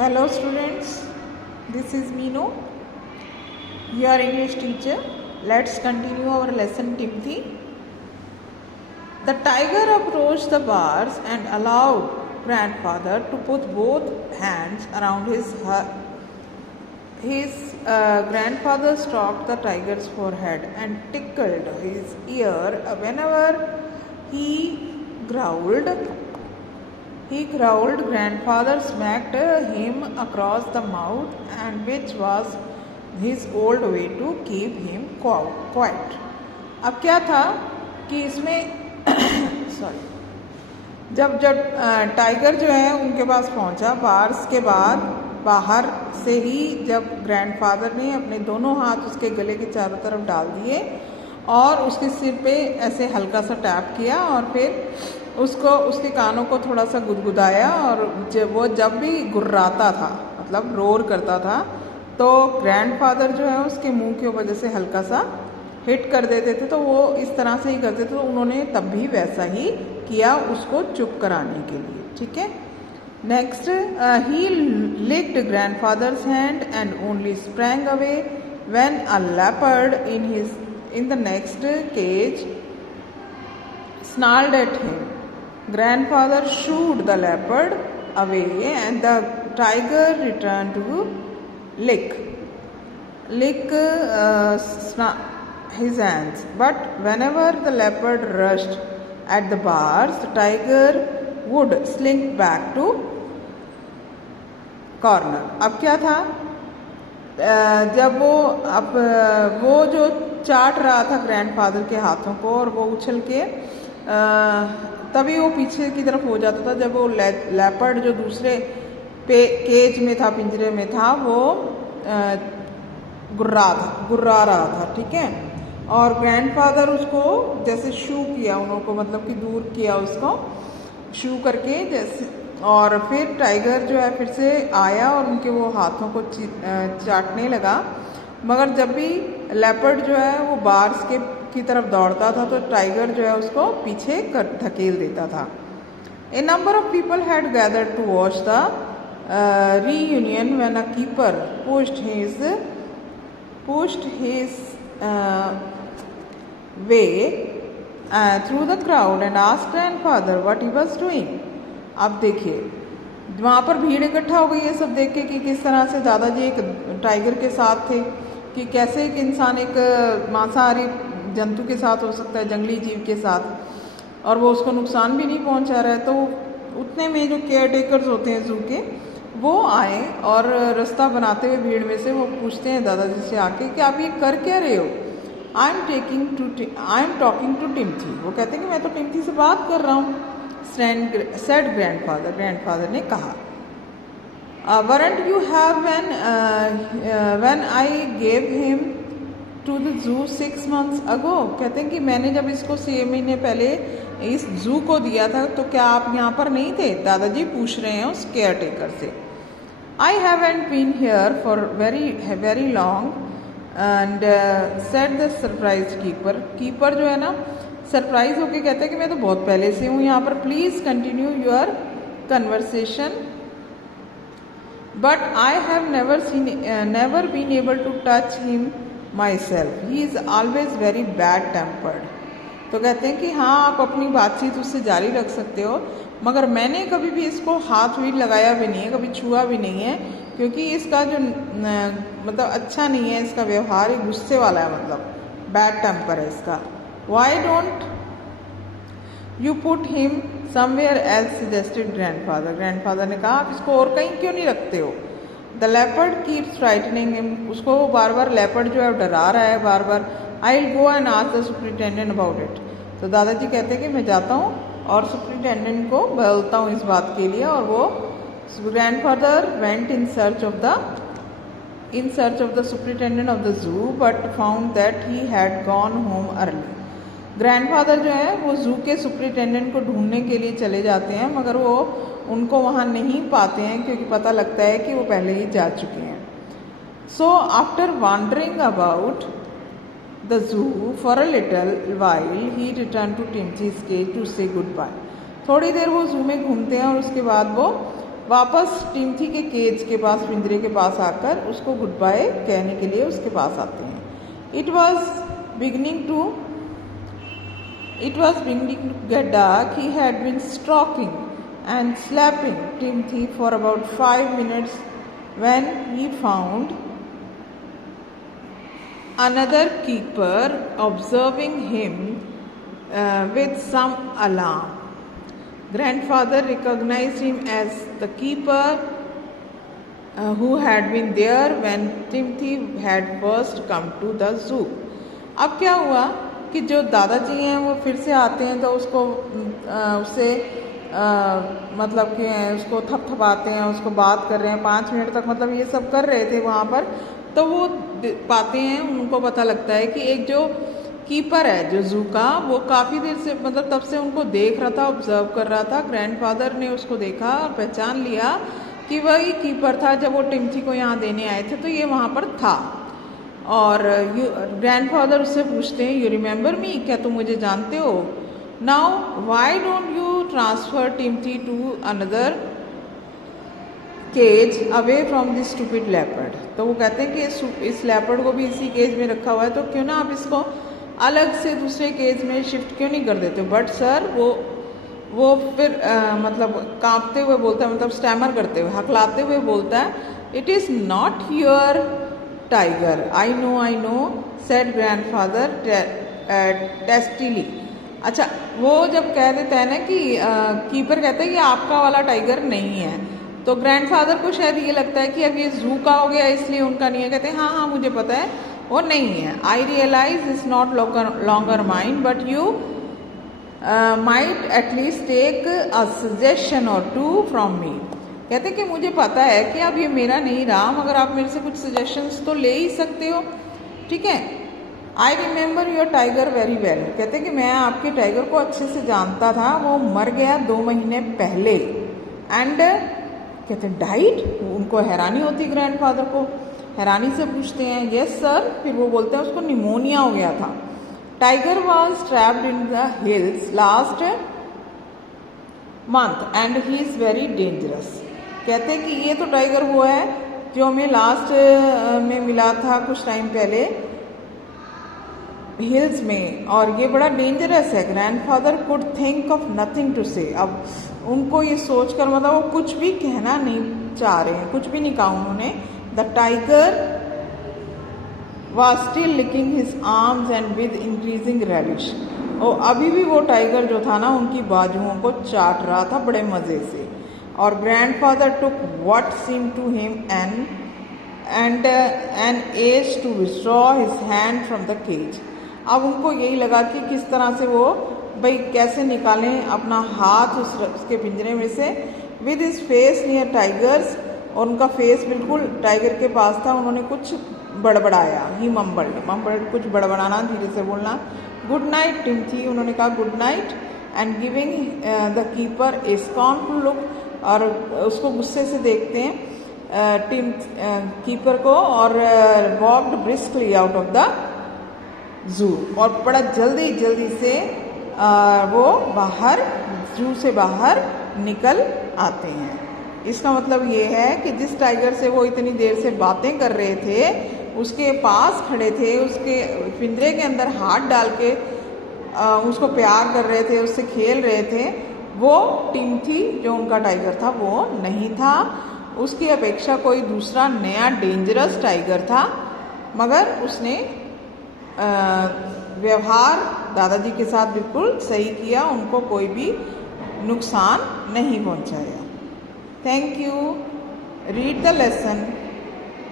Hello students, this is Meenu, your English teacher. Let's continue our lesson Timothy. The tiger approached the bars and allowed grandfather to put both hands around his grandfather stroked the tiger's forehead and tickled his ear whenever he growled. Grandfather smacked him across the mouth, and which was his old way to keep him quiet. अब क्या था कि इसमें sorry जब tiger जो है उनके पास पहुंचा, बार्स के बाद बाहर से ही जब ग्रैंडफादर ने अपने दोनों हाथ उसके गले के चारों तरफ डाल दिए और उसके सिर पे ऐसे हल्का सा टैप किया और फिर उसको उसके कानों को थोड़ा सा गुदगुदाया और जब भी गुर्राता था, मतलब रोर करता था, तो ग्रैंडफादर जो है उसके मुंह की वजह से हल्का सा हिट कर देते थे, तो वो इस तरह से ही करते थे। तो उन्होंने तब भी वैसा ही किया उसको चुप कराने के लिए। ठीक है, next, he licked grandfather's hand and only sprang away when a leopard in the next cage snarled at him. Grandfather shooed the leopard away and the tiger returned to lick his hands. But whenever the leopard rushed at the bars, the tiger would slink back to corner. अब क्या था, जब वो जो चाट रहा था grandfather के हाथों को और वो उछल के तभी वो पीछे की तरफ हो जाता था। जब वो लेपर्ड जो दूसरे केज में था, पिंजरे में था, वो गुर्रा रहा था। ठीक है, और ग्रैंडफादर उसको जैसे शू किया, उनको मतलब कि दूर किया उसको शू करके जैसे, और फिर टाइगर जो है फिर से आया और उनके वो हाथों को चाटने लगा। मगर जब भी लेपर्ड जो है वो बार्स की तरफ दौड़ता था तो टाइगर जो है उसको पीछे धकेल देता था। A number of people had gathered to watch the reunion when a keeper pushed his way through the crowd and asked grandfather what he was doing. अब देखिए, वहाँ पर भीड़ इकट्ठा हो गई है सब देख के कि किस तरह से दादाजी एक टाइगर के साथ थे, कि कैसे एक इंसान एक मांसाहारी जंतु के साथ हो सकता है, जंगली जीव के साथ, और वो उसको नुकसान भी नहीं पहुंचा रहा है। तो उतने में जो केयर टेकर्स होते हैं जू के, वो आए और रास्ता बनाते हुए भीड़ में से वो पूछते हैं दादाजी से आके कि आप ये कर क्या रहे हो। I am talking to Timothy. वो कहते हैं कि मैं तो टिम्थी से बात कर रहा हूँ। सेड ग्रैंडफादर ने कहा, weren't you have when I gave him to the zoo 6 months ago? कहते हैं कि मैंने जब इसको 6 महीने पहले इस जू को दिया था तो क्या आप यहाँ पर नहीं थे? दादाजी पूछ रहे हैं उस केयर टेकर से। I haven't been here for very long and said the surprised keeper जो है ना, सरप्राइज होके कहते हैं कि मैं तो बहुत पहले से हूँ यहाँ पर, please continue your conversation, but I have never been able to touch him myself, he is always very bad tempered. तो कहते हैं कि हाँ, आप अपनी बातचीत उससे जारी रख सकते हो, मगर मैंने कभी भी इसको हाथ भी लगाया भी नहीं है, कभी छुआ भी नहीं है, क्योंकि इसका जो मतलब अच्छा नहीं है, इसका व्यवहार गुस्से वाला है, मतलब बैड टेम्पर है इसका। Why don't you put him somewhere else? suggested grandfather. Grandfather ने कहा, आप इसको और कहीं क्यों नहीं रखते हो? The leopard keeps frightening him. उसको बार बार लेपर्ड जो है डरा रहा है बार बार। I'll go and ask the superintendent about it. तो दादाजी कहते हैं कि मैं जाता हूँ और सुपरिटेंडेंट को बोलता हूँ इस बात के लिए। और वो grandfather went in search of the superintendent of the zoo, but found that he had gone home early. Grandfather जो है वो जू के सुपरिटेंडेंट को ढूंढने के लिए चले जाते हैं, मगर वो उनको वहाँ नहीं पाते हैं क्योंकि पता लगता है कि वो पहले ही जा चुके हैं। So after wandering about the zoo for a little while he return to Timothy's cage to say good bye. थोड़ी देर वो जू में घूमते हैं और उसके बाद वो वापस टिम्थी के केज के पास, पिंजरे के पास आकर उसको गुड बाय कहने के लिए उसके पास आते हैं. It was beginning to get dark. He had been stroking and slapping Timothy for about 5 minutes when he found another keeper observing him with some alarm. Grandfather recognized him as the keeper who had been there when Timothy had first come to the zoo. अब क्या हुआ कि जो दादाजी हैं वो फिर से आते हैं तो उसको उससे मतलब कि उसको थपथपाते हैं, उसको बात कर रहे हैं 5 मिनट तक, मतलब ये सब कर रहे थे वहाँ पर. तो वो पाते हैं, उनको पता लगता है कि एक जो कीपर है जो जू का, वो काफ़ी देर से मतलब तब से उनको देख रहा था, ऑब्जर्व कर रहा था. ग्रैंडफादर ने उसको देखा और पहचान लिया कि वही कीपर था जब वो टिम्थी को यहाँ देने आए थे, तो ये वहाँ पर था. और ग्रैंडफादर उससे पूछते हैं, यू रिमेंबर मी, क्या तुम मुझे जानते हो? Now why don't you transfer Timothy to another cage away from this stupid leopard. तो वो कहते हैं कि इस लेपर्ड को भी इसी केज में रखा हुआ है, तो क्यों ना आप इसको अलग से दूसरे केज में शिफ्ट क्यों नहीं कर देते? बट सर वो फिर मतलब कांपते हुए बोलता है, मतलब स्टैमर करते हुए, हकलाते हुए बोलता है, it is not your tiger. I know said grandfather testily. अच्छा, वो जब कह देता है ना कि कीपर कहता है कि आपका वाला टाइगर नहीं है, तो ग्रैंडफादर को शायद ये लगता है कि अब ये जू का हो गया इसलिए उनका नहीं है. कहते हैं हाँ मुझे पता है वो नहीं है. I realize it's not longer mind but you might at least take a suggestion or two from me. कहते कि मुझे पता है कि अब ये मेरा नहीं रहा, मगर आप मेरे से कुछ सजेशंस तो ले ही सकते हो, ठीक है. I remember your tiger very well. कहते कि मैं आपके टाइगर को अच्छे से जानता था, वो मर गया 2 महीने पहले. एंड कहते डाइट. उनको हैरानी होती, ग्रैंडफादर को हैरानी से पूछते हैं, यस सर. फिर वो बोलते हैं उसको निमोनिया हो गया था. Tiger was trapped in the hills last month and he is very dangerous. कहते हैं कि ये तो टाइगर वो है जो हमें लास्ट में मिला था कुछ टाइम पहले हिल्स में, और ये बड़ा डेंजरस है. Grandfather could think of nothing to say. अब उनको ये सोचकर मतलब वो कुछ भी कहना नहीं चाह रहे हैं, कुछ भी नहीं कहा उन्होंने. The tiger was still licking his arms and with increasing relish. और अभी भी वो टाइगर जो था ना उनकी बाजुओं को चाट रहा था बड़े मज़े से. और grandfather took what seem to him and an age to withdraw his hand from the cage. अब उनको यही लगा कि किस तरह से वो भाई कैसे निकालें अपना हाथ उसके पिंजरे में से. With his face near tigers. और उनका फेस बिल्कुल टाइगर के पास था. उन्होंने कुछ बड़बड़ाया. ही मम्बल्ड कुछ बड़बड़ाना, धीरे से बोलना. Good night Timothy. उन्होंने कहा good night. And giving the keeper a scornful look. और उसको गुस्से से देखते हैं कीपर को. और walked briskly out of the zoo. और बड़ा जल्दी से वो बाहर जू से बाहर निकल आते हैं. इसका मतलब ये है कि जिस टाइगर से वो इतनी देर से बातें कर रहे थे, उसके पास खड़े थे, उसके पिंजरे के अंदर हाथ डाल के उसको प्यार कर रहे थे, उससे खेल रहे थे, वो टिम्थी जो उनका टाइगर था वो नहीं था. उसकी अपेक्षा कोई दूसरा नया डेंजरस टाइगर था. मगर उसने व्यवहार दादाजी के साथ बिल्कुल सही किया, उनको कोई भी नुकसान नहीं पहुंचाया. Thank you. Read the lesson.